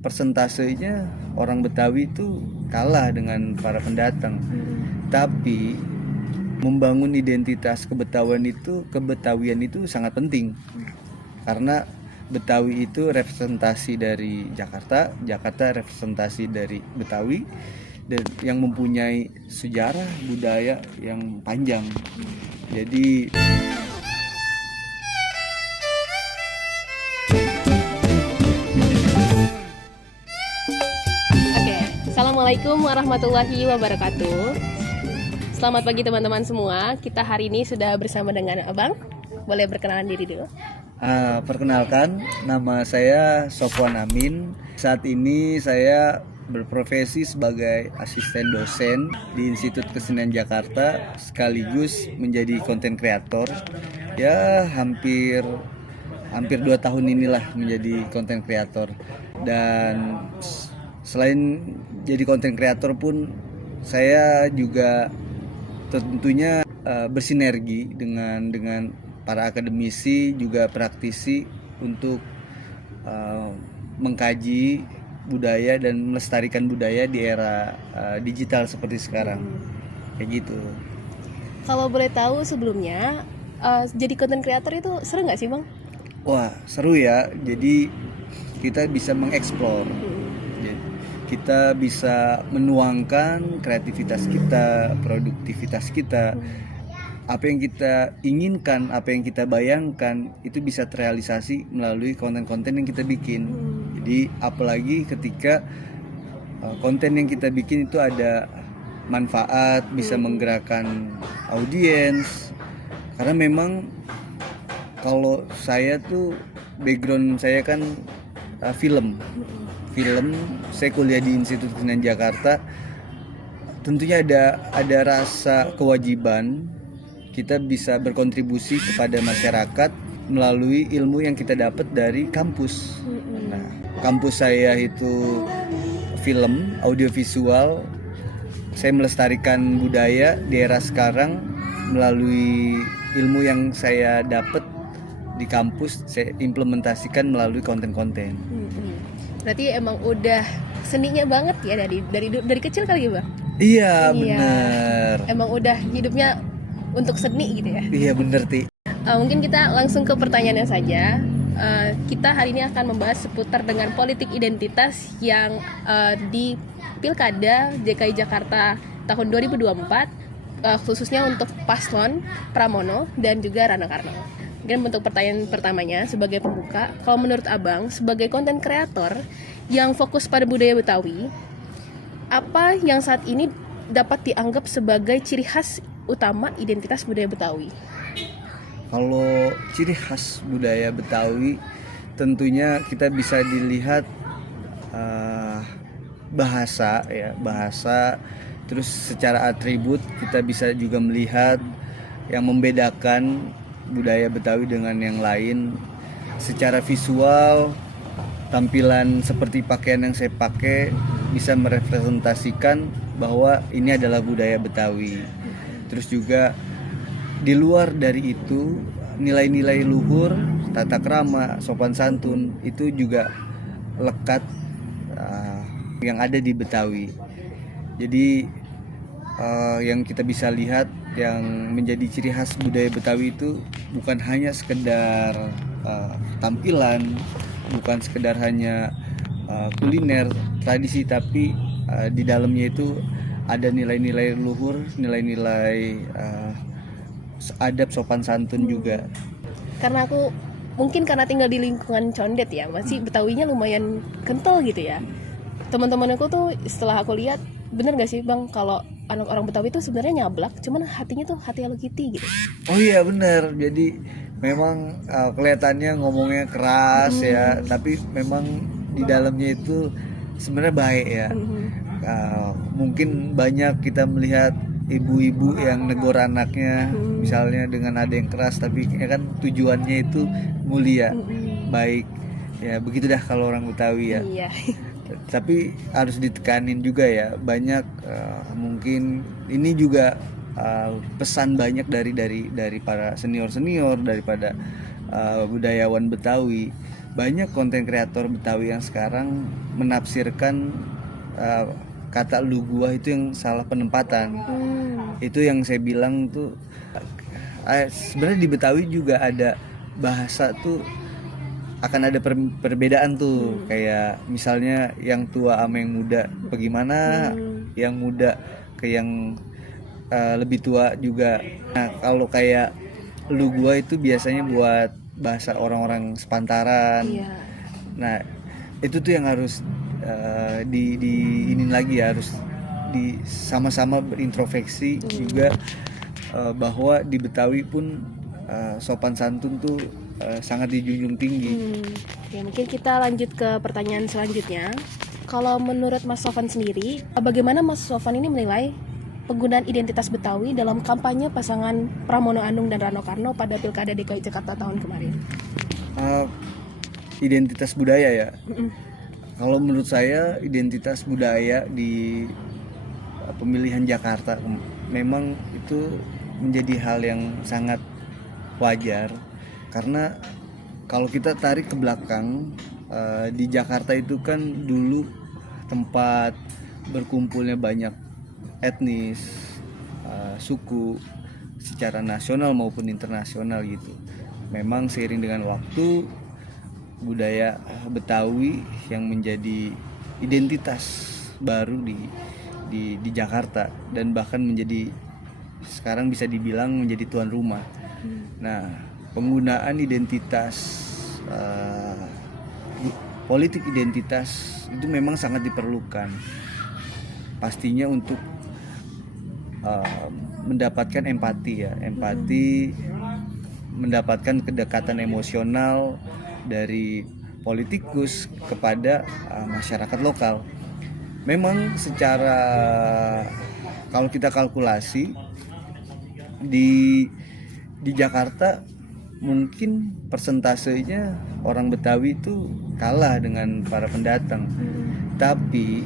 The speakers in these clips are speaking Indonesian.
persentasenya orang Betawi itu kalah dengan para pendatang. Tapi membangun identitas kebetawian itu sangat penting. Karena Betawi itu representasi dari Jakarta, Jakarta representasi dari Betawi, dan yang mempunyai sejarah budaya yang panjang. Jadi Oke, Assalamualaikum warahmatullahi wabarakatuh. Selamat pagi teman-teman semua. Kita hari ini sudah bersama dengan Abang. Boleh berkenalan diri dulu. perkenalkan, nama saya Sofwan Amin. Saat ini saya berprofesi sebagai asisten dosen di Institut Kesenian Jakarta, sekaligus menjadi konten kreator. Ya, hampir 2 tahun inilah menjadi konten kreator. Dan selain jadi konten kreator pun saya juga tentunya bersinergi dengan para akademisi juga praktisi untuk mengkaji budaya dan melestarikan budaya di era digital seperti sekarang. Kayak gitu. Kalau boleh tahu sebelumnya, jadi konten kreator itu seru nggak sih Bang? Wah, seru ya. Jadi kita bisa mengeksplor. Kita bisa menuangkan kreativitas kita, produktivitas kita. Apa yang kita inginkan, apa yang kita bayangkan itu bisa terrealisasi melalui konten-konten yang kita bikin. Jadi apalagi ketika konten yang kita bikin itu ada manfaat, bisa menggerakkan audiens. Karena memang kalau saya tuh background saya kan film, saya kuliah di Institut Kesenian Jakarta. Tentunya ada rasa kewajiban kita bisa berkontribusi kepada masyarakat melalui ilmu yang kita dapat dari kampus. Nah, kampus saya itu film, audiovisual. Saya melestarikan budaya di era sekarang melalui ilmu yang saya dapat di kampus, saya implementasikan melalui konten-konten. Berarti emang udah seninya banget ya dari kecil kali ya Bang? Iya, benar. Emang udah hidupnya untuk seni gitu ya? Iya bener Ti. Mungkin kita langsung ke pertanyaannya saja. Kita hari ini akan membahas seputar dengan politik identitas yang di Pilkada DKI Jakarta tahun 2024, khususnya untuk Paslon Pramono dan juga Rano Karno. Mungkin untuk pertanyaan pertamanya sebagai pembuka, kalau menurut Abang sebagai konten kreator yang fokus pada budaya Betawi, apa yang saat ini dapat dianggap sebagai ciri khas utama identitas budaya Betawi? Kalau ciri khas budaya Betawi tentunya kita bisa dilihat bahasa, terus secara atribut kita bisa juga melihat yang membedakan budaya Betawi dengan yang lain. Secara visual, tampilan seperti pakaian yang saya pakai bisa merepresentasikan bahwa ini adalah budaya Betawi. Terus juga di luar dari itu, nilai-nilai luhur, tata krama, sopan santun itu juga lekat yang ada di Betawi. Jadi yang kita bisa lihat yang menjadi ciri khas budaya Betawi itu bukan hanya sekedar tampilan, bukan sekedar hanya kuliner, tradisi, tapi di dalamnya itu ada nilai-nilai luhur, nilai-nilai adab sopan santun juga. Karena aku mungkin karena tinggal di lingkungan Condet ya, masih Betawinya lumayan kental gitu ya. Teman-teman aku tuh setelah aku lihat, bener gak sih Bang kalau anak orang Betawi itu sebenarnya nyablak, cuman hatinya tuh hati Hello Kitty gitu. Oh iya bener, jadi memang kelihatannya ngomongnya keras ya, tapi memang di dalamnya itu sebenarnya baik ya. Mungkin banyak kita melihat ibu-ibu yang negor anaknya, misalnya dengan nada yang keras, tapi ya kan tujuannya itu mulia, baik. Ya begitu dah kalau orang Betawi ya. Iya. Tapi harus ditekanin juga ya, banyak mungkin ini juga pesan banyak dari para senior daripada budayawan Betawi banyak konten kreator Betawi yang sekarang menafsirkan kata lu gua itu yang salah penempatan. Itu yang saya bilang tuh sebenarnya di Betawi juga ada bahasa tuh akan ada perbedaan tuh, kayak misalnya yang tua sama yang muda bagaimana, yang muda ke yang lebih tua juga. Nah kalau kayak lu gua itu biasanya buat bahasa orang-orang sepantaran. Nah itu tuh yang harus di ini lagi ya, harus sama-sama berintrospeksi juga, bahwa di Betawi pun sopan santun tuh sangat dijunjung tinggi. Ya, mungkin kita lanjut ke pertanyaan selanjutnya. Kalau menurut Mas Sofan sendiri, bagaimana Mas Sofan ini menilai penggunaan identitas Betawi dalam kampanye pasangan Pramono Anung dan Rano Karno pada Pilkada DKI Jakarta tahun kemarin? Identitas budaya ya. Kalau menurut saya identitas budaya di pemilihan Jakarta memang itu menjadi hal yang sangat wajar, karena kalau kita tarik ke belakang, di Jakarta itu kan dulu tempat berkumpulnya banyak etnis, suku secara nasional maupun internasional gitu. Memang seiring dengan waktu, budaya Betawi yang menjadi identitas baru di Jakarta, dan bahkan menjadi sekarang bisa dibilang menjadi tuan rumah. Nah, penggunaan identitas, politik identitas itu memang sangat diperlukan pastinya untuk mendapatkan empati ya, mendapatkan kedekatan emosional dari politikus kepada masyarakat lokal. Memang secara, kalau kita kalkulasi di Jakarta mungkin persentasenya orang Betawi itu kalah dengan para pendatang, tapi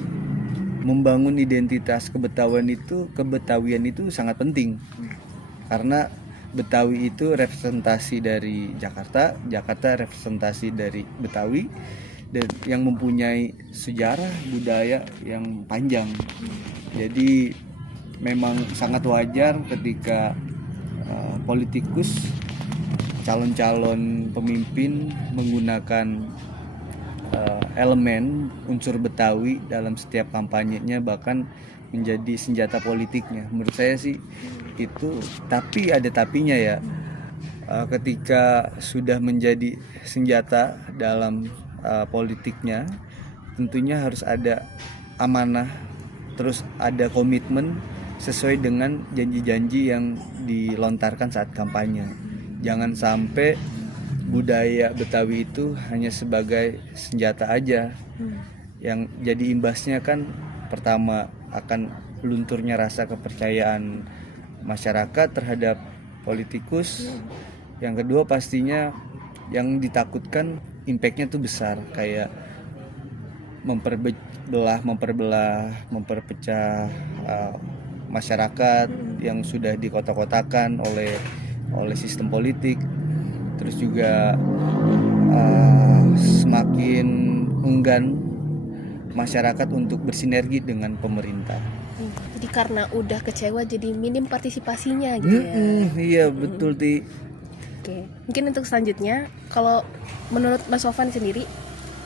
membangun identitas kebetawian itu sangat penting, karena Betawi itu representasi dari Jakarta, Jakarta representasi dari Betawi, dan yang mempunyai sejarah budaya yang panjang. Jadi memang sangat wajar ketika politikus, calon-calon pemimpin menggunakan elemen unsur Betawi dalam setiap kampanyenya, bahkan menjadi senjata politiknya. Menurut saya sih itu, tapi ada tapinya ya. Ketika sudah menjadi senjata dalam politiknya, tentunya harus ada amanah, terus ada komitmen sesuai dengan janji-janji yang dilontarkan saat kampanye. Jangan sampai budaya Betawi itu hanya sebagai senjata aja. Yang jadi imbasnya kan pertama akan lunturnya rasa kepercayaan masyarakat terhadap politikus. Yang kedua pastinya yang ditakutkan impactnya tuh besar, kayak memperpecah masyarakat yang sudah dikotak-kotakan oleh sistem politik. Terus juga semakin enggan masyarakat untuk bersinergi dengan pemerintah. Jadi karena udah kecewa jadi minim partisipasinya gitu ya. Iya betul Ti. Oke, mungkin untuk selanjutnya, kalau menurut Mas Sofan sendiri,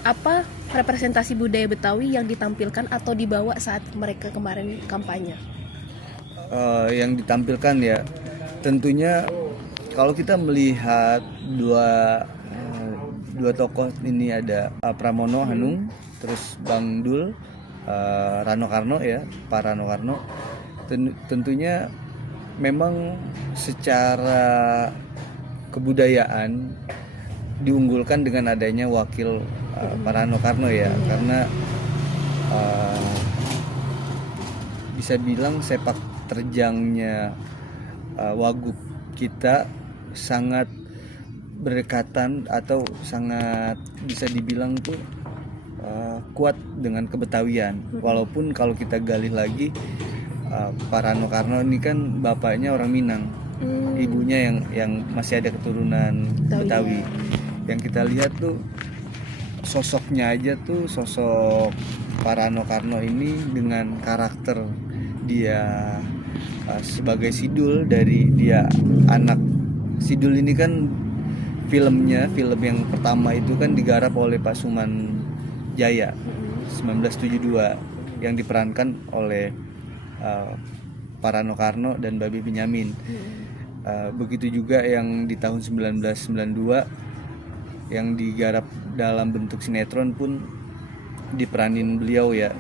apa representasi budaya Betawi yang ditampilkan atau dibawa saat mereka kemarin kampanye? Yang ditampilkan ya, tentunya kalau kita melihat dua tokoh ini, ada Pramono Anung, terus Bang Dul, Rano Karno ya, Pak Rano Karno. Tentunya memang secara kebudayaan diunggulkan dengan adanya wakil Pak Rano Karno ya, karena bisa bilang sepak terjangnya Wagub kita sangat berdekatan atau sangat bisa dibilang tuh kuat dengan kebetawian. Walaupun kalau kita gali lagi, Pak Rano Karno ini kan bapaknya orang Minang, ibunya yang masih ada keturunan Betawi. Yang kita lihat tuh sosoknya aja tuh, sosok Parano Karno ini dengan karakter dia sebagai Sidul, dari dia anak Sidul ini kan film yang pertama itu kan digarap oleh Pak Suman Jaya 1972 yang diperankan oleh Parano Karno dan Babi Benyamin. Begitu juga yang di tahun 1992 yang digarap dalam bentuk sinetron pun diperanin beliau ya.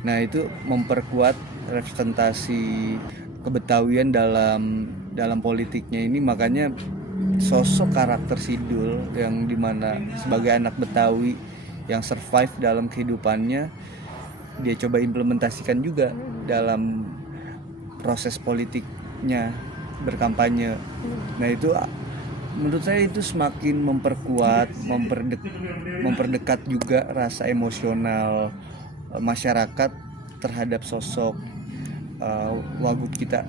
Nah, itu memperkuat representasi kebetawian dalam politiknya ini. Makanya sosok karakter Sidul yang dimana sebagai anak Betawi yang survive dalam kehidupannya, dia coba implementasikan juga dalam proses politiknya berkampanye. Nah, itu menurut saya itu semakin memperkuat, memperdekat juga rasa emosional masyarakat terhadap sosok Wagub kita.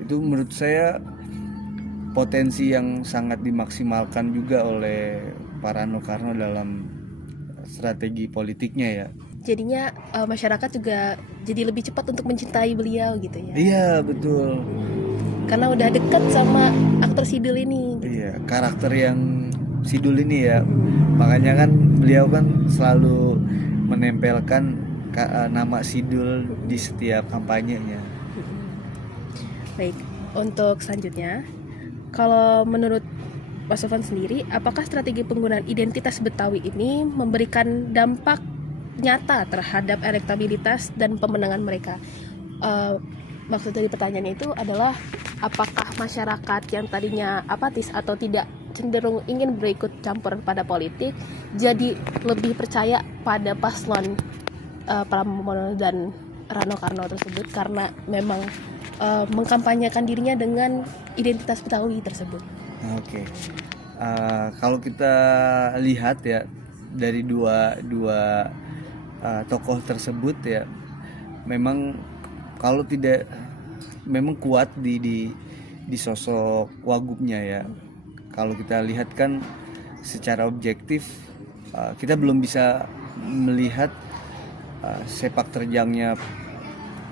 Itu menurut saya potensi yang sangat dimaksimalkan juga oleh Parano Karno dalam strategi politiknya ya. Jadinya masyarakat juga jadi lebih cepat untuk mencintai beliau gitu ya. Iya, betul. Karena udah dekat sama aktor Sidul ini. Iya, karakter yang Sidul ini ya. Makanya kan beliau kan selalu menempelkan nama Sidul di setiap kampanyenya. Baik, untuk selanjutnya, kalau menurut Mas Sofan sendiri, apakah strategi penggunaan identitas Betawi ini memberikan dampak nyata terhadap elektabilitas dan pemenangan mereka? Maksud dari pertanyaannya itu adalah apakah masyarakat yang tadinya apatis atau tidak cenderung ingin berikut campur pada politik jadi lebih percaya pada paslon Pramono dan Rano Karno tersebut karena memang mengkampanyekan dirinya dengan identitas Betawi tersebut. Oke. Kalau kita lihat ya dari dua tokoh tersebut ya, memang kalau tidak memang kuat di sosok Wagubnya ya. Kalau kita lihat kan secara objektif kita belum bisa melihat sepak terjangnya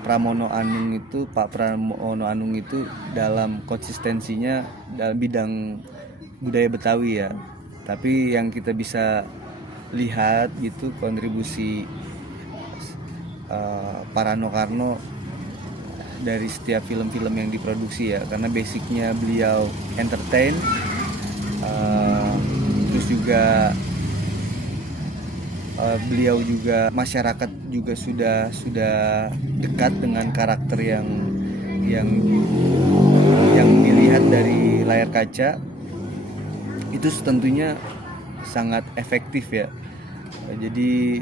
Pak Pramono Anung itu dalam konsistensinya dalam bidang budaya Betawi ya. Tapi yang kita bisa lihat gitu kontribusi Parano Karno dari setiap film-film yang diproduksi ya, karena basicnya beliau entertain, terus juga beliau juga masyarakat juga sudah dekat dengan karakter yang dilihat dari layar kaca. Itu tentunya sangat efektif ya. Jadi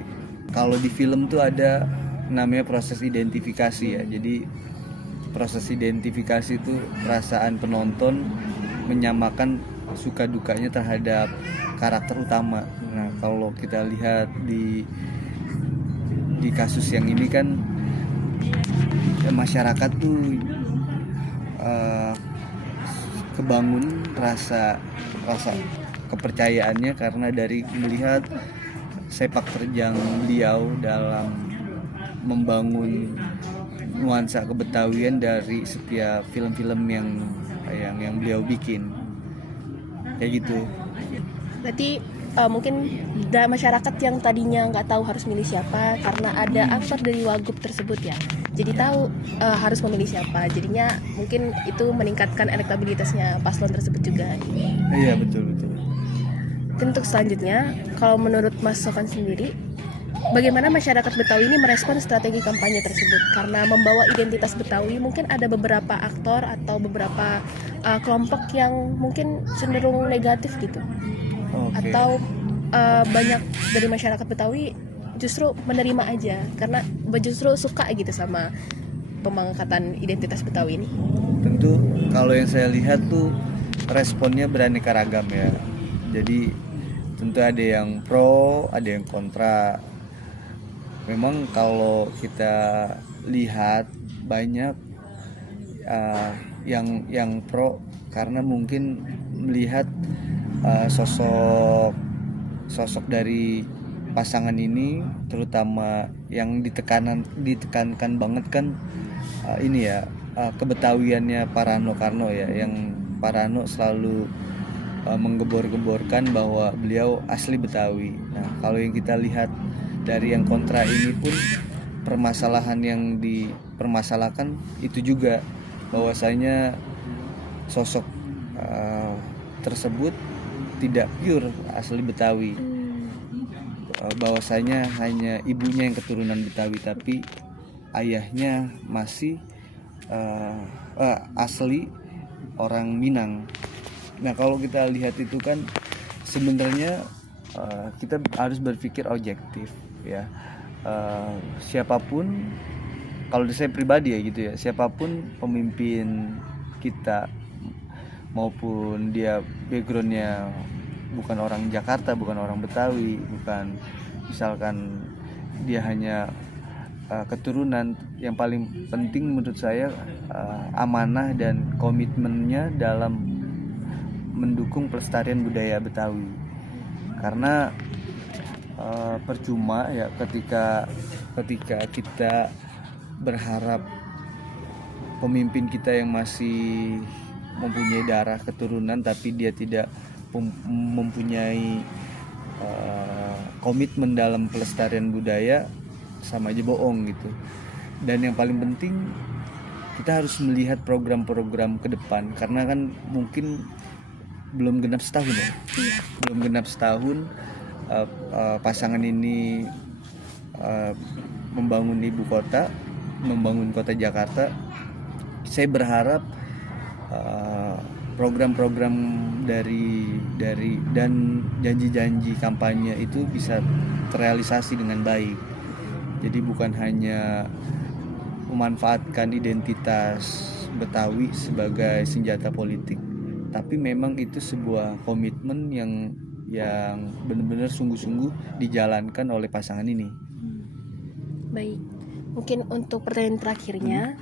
kalau di film tuh ada namanya proses identifikasi ya. Jadi proses identifikasi itu perasaan penonton menyamakan suka dukanya terhadap karakter utama. Nah, kalau kita lihat di kasus yang ini kan ya, masyarakat tuh kebangun rasa kepercayaannya karena dari melihat sepak terjang beliau dalam membangun nuansa kebetawian dari setiap film-film yang beliau bikin kayak gitu. Berarti mungkin masyarakat yang tadinya nggak tahu harus milih siapa karena ada aktor dari Wagub tersebut ya, jadi tahu harus memilih siapa. Jadinya mungkin itu meningkatkan elektabilitasnya paslon tersebut juga. Iya, betul. Untuk selanjutnya, kalau menurut Mas Sofan sendiri, bagaimana masyarakat Betawi ini merespon strategi kampanye tersebut? Karena membawa identitas Betawi, mungkin ada beberapa aktor atau beberapa kelompok yang mungkin cenderung negatif gitu. Okay. Atau banyak dari masyarakat Betawi justru menerima aja karena justru suka gitu sama pemangkatan identitas Betawi ini. Tentu kalau yang saya lihat tuh responnya beraneka ragam ya. Jadi tentu ada yang pro, ada yang kontra. Memang kalau kita lihat banyak yang pro karena mungkin melihat sosok sosok dari pasangan ini, terutama yang ditekankan banget kan ini ya, kebetawiannya Pak Rano Karno ya, yang Pak Rano selalu menggebor-geborkan bahwa beliau asli Betawi. Nah, kalau yang kita lihat dari yang kontra ini pun, permasalahan yang dipermasalahkan itu juga bahwasanya sosok tersebut tidak pure asli Betawi. Bahwasanya hanya ibunya yang keturunan Betawi, tapi ayahnya masih asli orang Minang. Nah, kalau kita lihat itu kan sebenarnya kita harus berpikir objektif ya. Siapapun, kalau saya pribadi ya gitu ya, siapapun pemimpin kita, maupun dia backgroundnya bukan orang Jakarta, bukan orang Betawi, bukan misalkan dia hanya keturunan, yang paling penting menurut saya amanah dan komitmennya dalam mendukung pelestarian budaya Betawi. Karena percuma ya ketika kita berharap pemimpin kita yang masih mempunyai darah keturunan tapi dia tidak mempunyai komitmen dalam pelestarian budaya, sama aja bohong gitu. Dan yang paling penting, kita harus melihat program-program ke depan, karena kan mungkin belum genap setahun ya. Belum genap setahun pasangan ini membangun ibu kota, membangun kota Jakarta. Saya berharap program-program dari dan janji-janji kampanye itu bisa terrealisasi dengan baik. Jadi bukan hanya memanfaatkan identitas Betawi sebagai senjata politik, tapi memang itu sebuah komitmen yang benar-benar sungguh-sungguh dijalankan oleh pasangan ini. Baik, mungkin untuk pertanyaan terakhirnya,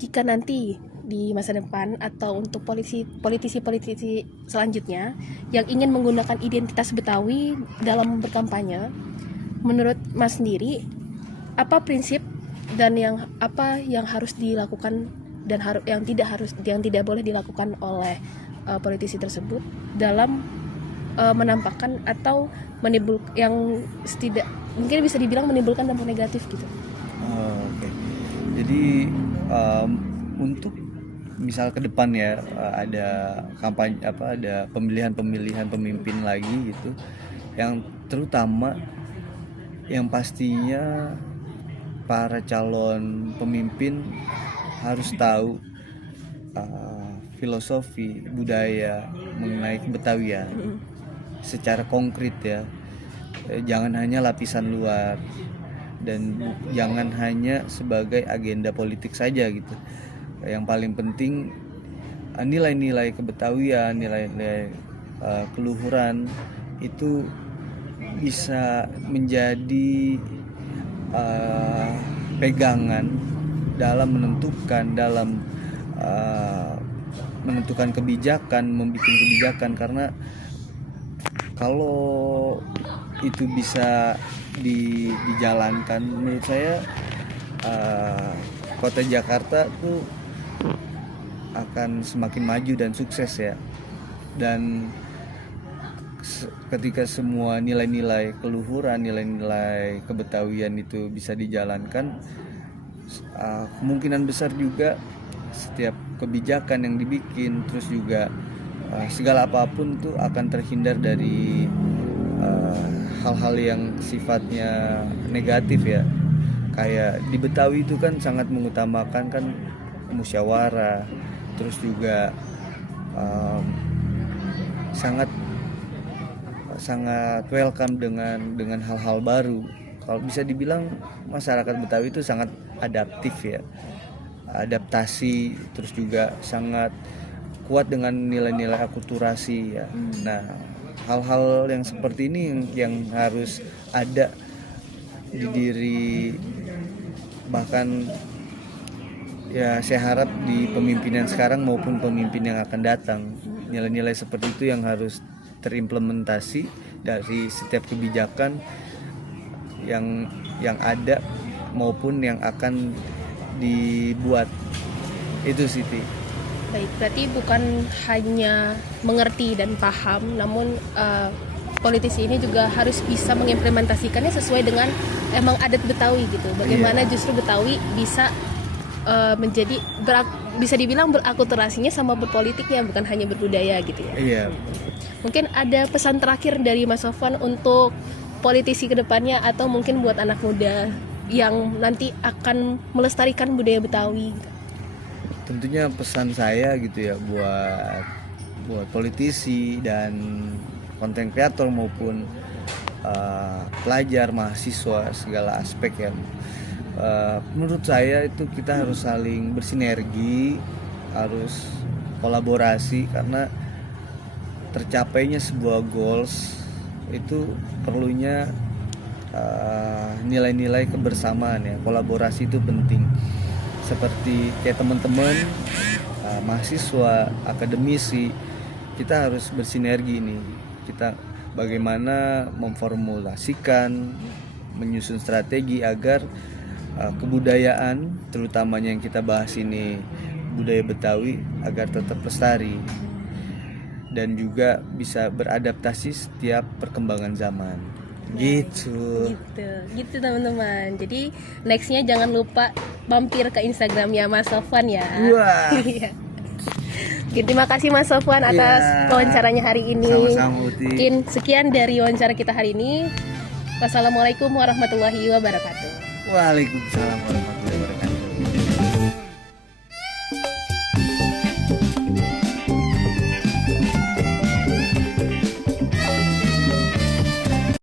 jika nanti di masa depan atau untuk politisi selanjutnya yang ingin menggunakan identitas Betawi dalam berkampanye, menurut Mas sendiri apa prinsip dan apa yang harus dilakukan dan yang tidak boleh dilakukan oleh politisi tersebut dalam menampakkan atau yang mungkin bisa dibilang menimbulkan dampak negatif gitu. Oke. Jadi untuk misal ke depan ya, ada kampanye ada pemilihan pemimpin lagi gitu, yang terutama yang pastinya para calon pemimpin harus tahu filosofi budaya mengenai Kebetawian secara konkret ya. Jangan hanya lapisan luar dan jangan hanya sebagai agenda politik saja gitu. Yang paling penting nilai-nilai Kebetawian, nilai-nilai keluhuran itu bisa menjadi pegangan dalam menentukan kebijakan, membuat kebijakan. Karena kalau itu bisa dijalankan, menurut saya kota Jakarta tuh akan semakin maju dan sukses ya. Dan ketika semua nilai-nilai keluhuran, nilai-nilai Kebetawian itu bisa dijalankan, kemungkinan besar juga setiap kebijakan yang dibikin, terus juga segala apapun tuh akan terhindar dari hal-hal yang sifatnya negatif ya. Kayak di Betawi itu kan sangat mengutamakan kan musyawarah, terus juga sangat welcome dengan hal-hal baru. Kalau bisa dibilang masyarakat Betawi itu sangat adaptif ya, adaptasi, terus juga sangat kuat dengan nilai-nilai akulturasi ya. Nah, hal-hal yang seperti ini yang harus ada di diri, bahkan ya saya harap di pemimpinan sekarang maupun pemimpin yang akan datang, nilai-nilai seperti itu yang harus terimplementasi dari setiap kebijakan yang ada maupun yang akan dibuat. Itu Siti. Baik, berarti bukan hanya mengerti dan paham, namun politisi ini juga harus bisa mengimplementasikannya sesuai dengan emang adat Betawi gitu. Bagaimana justru Betawi bisa menjadi bisa dibilang berakulturasinya sama berpolitiknya, bukan hanya berbudaya gitu ya. Iya. Mungkin ada pesan terakhir dari Mas Sofwan untuk politisi kedepannya, atau mungkin buat anak muda yang nanti akan melestarikan budaya Betawi. Tentunya pesan saya gitu ya buat politisi dan konten kreator maupun pelajar, mahasiswa, segala aspek ya. Menurut saya itu kita harus saling bersinergi, harus kolaborasi, karena tercapainya sebuah goals itu perlunya nilai-nilai kebersamaan ya. Kolaborasi itu penting. Seperti kayak teman-teman mahasiswa, akademisi, kita harus bersinergi nih. Kita bagaimana memformulasikan, menyusun strategi agar kebudayaan, terutamanya yang kita bahas ini budaya Betawi, agar tetap lestari dan juga bisa beradaptasi setiap perkembangan zaman. Gitu Teman-teman. Jadi nextnya jangan lupa mampir ke Instagramnya Mas Sofwan ya. Wah. Oke, terima kasih Mas Sofwan atas wawancaranya hari ini. Sama-sama, Uti. Mungkin sekian dari wawancara kita hari ini. Wassalamualaikum warahmatullahi wabarakatuh. Waalaikumsalam warahmatullahi wabarakatuh.